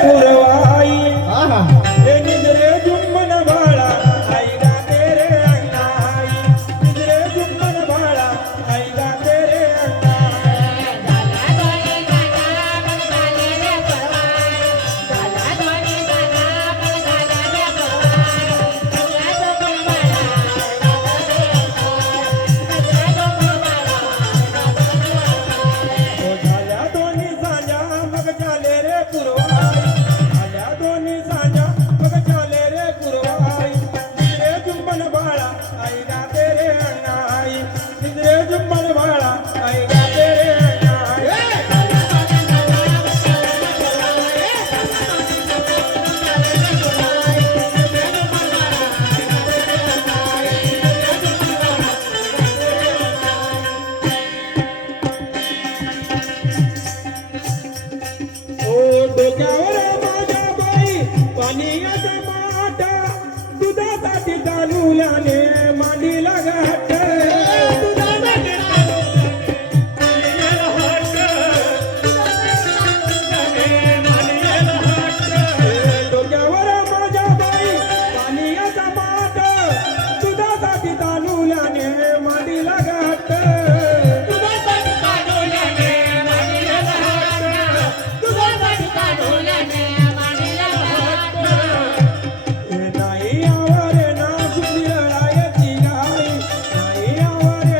પુરવાઈ Bye-bye. तांदूळाने मांडीला घाट. Gloria.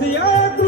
The Asiago.